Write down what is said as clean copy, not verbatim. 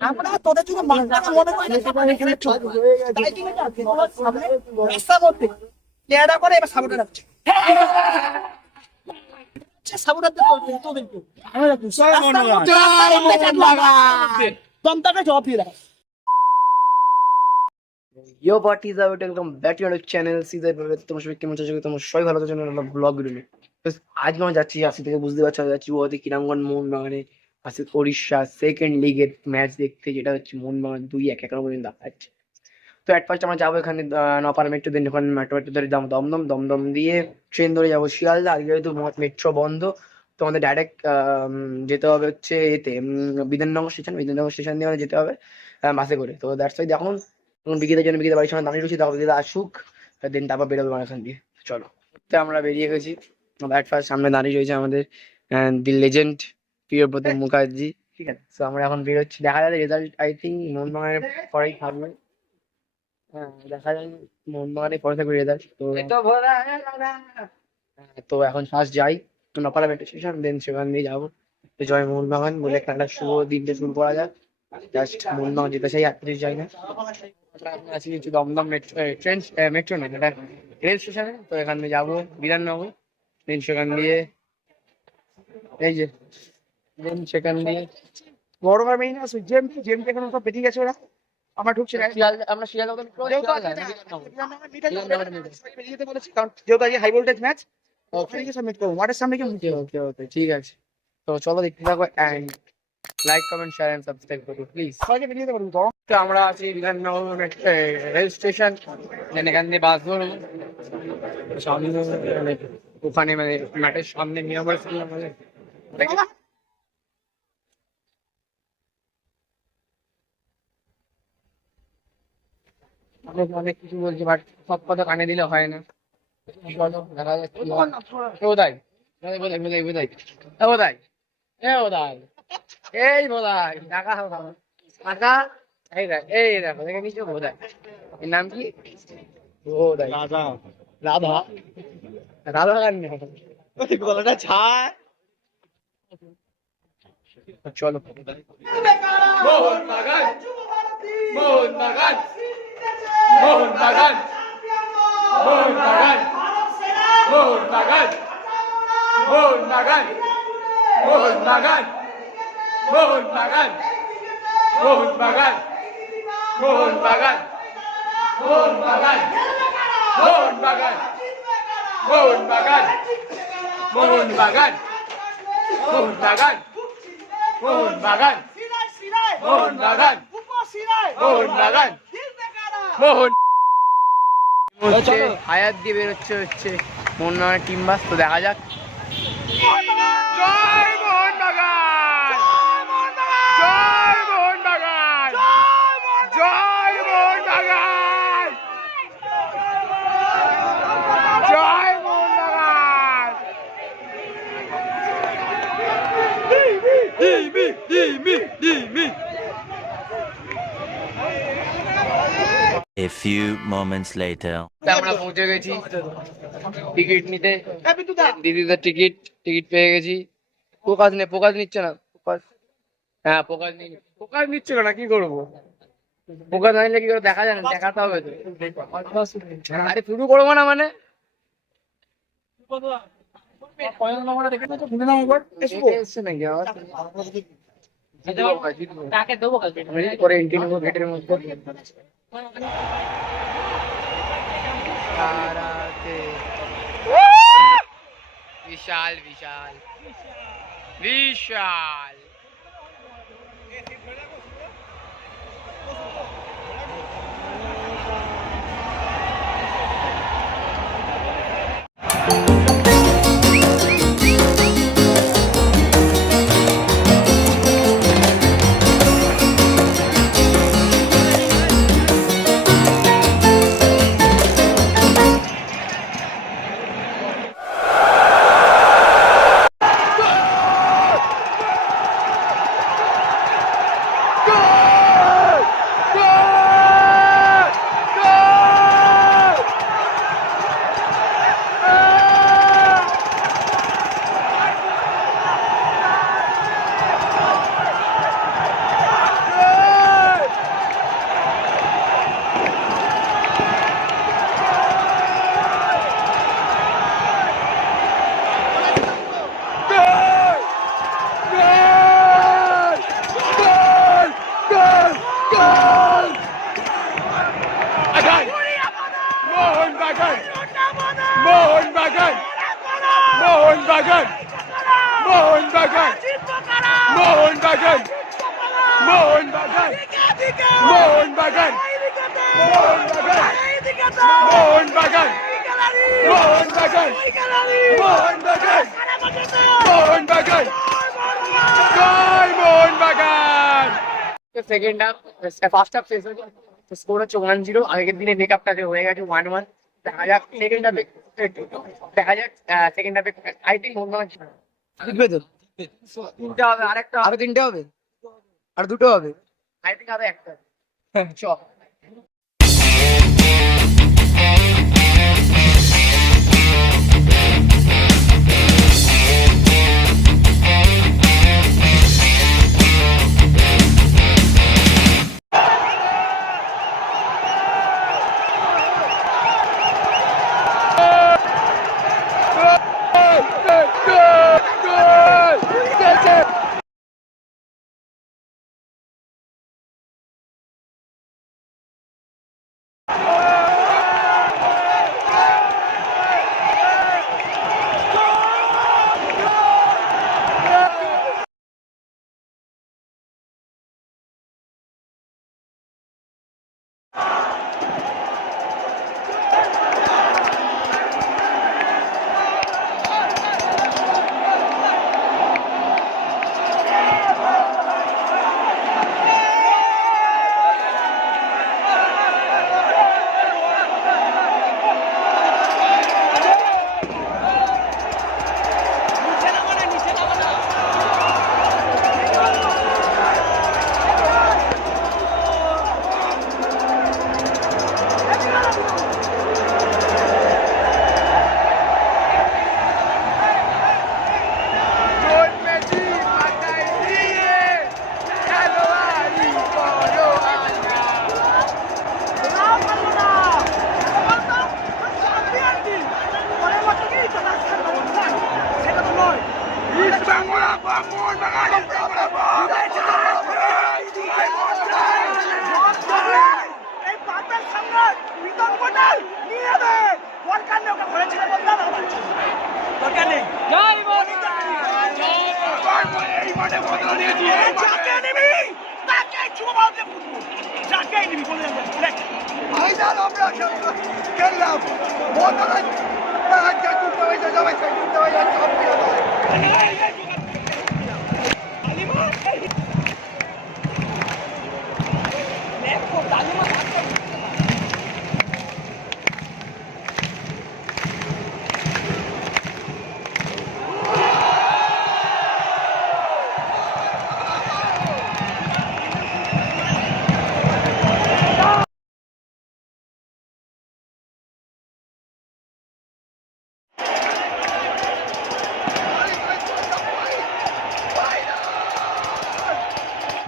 আমরা তোদের জন্য মাঝখানে মনে করি না সামনে এখানে চলবে তাই ঠিক আছে তোমার সামনে রাস্তার মধ্যে লেয়ারা করে এবার সামনে রাখছে সাবুরাতে তোদেরকে দমটাকে জবাব দিয়ে দেয় ইয়ো পার্টি ইজ আউট একদম ব্যাক টু ইউর চ্যানেল সিজার তোমার সবাই কেমন আছো তোমার সবাই ভালো আছো জন্য ব্লগ ভিডিও নিয়ে আজ আমি যাচ্ছি আসি থেকে বুঝতে পারছো যাচ্ছি ওদের কিরামগঞ্জ মোহনবাগানে আসি উড়িষ্যা সেকেন্ড লিগের ম্যাচ দেখতে যেটা হচ্ছে মোহনবাগান 2-1 এখনো পর্যন্ত দেখাচ্ছে। তো এট ফার্স্ট আমরা যাবো এখানে নপাড়া মেট্রো দিন ওখানে মেট্রো ধরে যাবো দমদম দিয়ে ট্রেন ধরে যাবো শিয়ালদা। আজকে যেহেতু মেট্রো বন্ধ তো আমাদের ডাইরেক্ট যেতে হবে হচ্ছে এতে বিধাননগর স্টেশন দিয়ে আমাদের যেতে হবে বাসে করে। তো দ্যাটস ওয়াই এখন বিকেলের জন্য বিকেলে বাড়ির সঙ্গে দাঁড়িয়ে রয়েছি, তারপর বিকেলে আসুক দেন তারপর বেরোবে আমার এখান দিয়ে। চলো তো আমরা বেরিয়ে গেছি। এট ফার্স্ট সামনে দাঁড়িয়ে রয়েছে আমাদের দি লেজেন্ড প্রিয়ব্রত মুখার্জি, ঠিক আছে। তো আমরা এখন বেরোচ্ছি, দেখা যাবে রেজাল্ট আই থিঙ্ক মোহনবাগানের পরেই থাকবে। হ্যাঁ দেখা যায় মোহনবাগানের পরে থাকবে রেজাল্ট। তো এখন ফার্স্ট যাই নপাড়া মেট্রো স্টেশন, দেন সেখান দিয়ে যাবো জয় মোহনবাগান বলে একটা শুভ দিনটা শুরু করা যাক। জাস্ট মোহনবাগান যেতে চাই আর কিছু চাই না। আমরা এখন আছি হচ্ছে দমদম মেট্রো ট্রেন মেট্রো না এটা রেল স্টেশনে। তো এখান দিয়ে যাবো বিধাননগর, দেন সেখান দিয়ে এই যে দেন সেখান দিয়ে বড় ভাই মেইন আছে জেম এখন সব বেরিয়ে গেছে ওরা আমরা ঢুকছি না আমরা শিয়ালদা বেরিয়ে যেতে বলেছি কারণ যেহেতু আজকে হাই ভোল্টেজ ম্যাচ ওখানে গিয়ে সাবমিট করবো ওয়াটার সামনে গিয়ে মুখে ওকে ঠিক আছে। তো চলো দেখতে থাকো and like comment share and subscribe করো প্লিজ। সবাইকে বেরিয়ে যেতে পারবো গরম তো আমরা আছি বিধাননগর রেল স্টেশন, এখান দিয়ে বাস ধরবো সামনে মানে ওখানে মানে মাঠের সামনে নিয়ামর আমাদের অনেক অনেক কিছু বলছি বাট সব কথা কানে দিলে হয় না। চলো দেখা যাচ্ছে বোধাই বোধাই বোধাই বোধাই এই বোধাই টাকা টাকা এই দেখ এই দেখো দেখে নিচ্ছ বোধাই এর নাম কি বোধাই রাধা রাধা রাধা গান গলাটা ছাড় চলো মোহনবাগান মোহনবাগান মোহনবাগান মোহনবাগান মোহনবাগান মোহনবাগান মোহনবাগান মোহনবাগান মোহনবাগান মোহনবাগান মোহনবাগান মোহনবাগান মোহনবাগান মোহনবাগান মোহনবাগান মোহনবাগান মোহনবাগান মোহনবাগান মোহন হচ্ছে হায়াত দিয়ে বেরোচ্ছে হচ্ছে মোহনবাগানের টিম বাস। তো দেখা যাক। জয় মোহনবাগান জয় মোহনবাগান জয় মোহনবাগান জয় Mohun Bagan A few moments later. আমরা পৌঁছে গেছি টিকিট নিতে, দিদিদের টিকিট পেয়ে গেছি। ফোকাস নিচ্ছে না ফোকাস। হ্যাঁ ফোকাস নিচ্ছে না, কি করবো? ফোকাস না নিলে কি করে দেখা যায় না, দেখাতে হবে তো। আরে শুরু করবো না মানে এসছে নাকি আবার? পরে এন্ট্রি নেবো গেটের মধ্যে। विशाल विशाल विशाल বাগান মোহন বাগান মোহন বাগান মোহন বাগান মোহন বাগান মোহন বাগান মোহন বাগান মোহন বাগান মোহন বাগান মোহন বাগান জয় মোহন বাগান। সেকেন্ড হাফ ফার্স্ট হাফ শেষ হয়েছে, স্কোর হচ্ছে 1-0। আগের দিনে মেকআপটা হয়ে গেছে 1-1। দেখা যাক সেকেন্ড হাফে, দেখা যাক সেকেন্ড হাফে আই থিঙ্ক মোহনবাগান জিতবে তো। তিনটা হবে, আরেকটা আরো তিনটে হবে, আর দুটো হবে, আই থিঙ্ক আরো একটা। চ খেললাম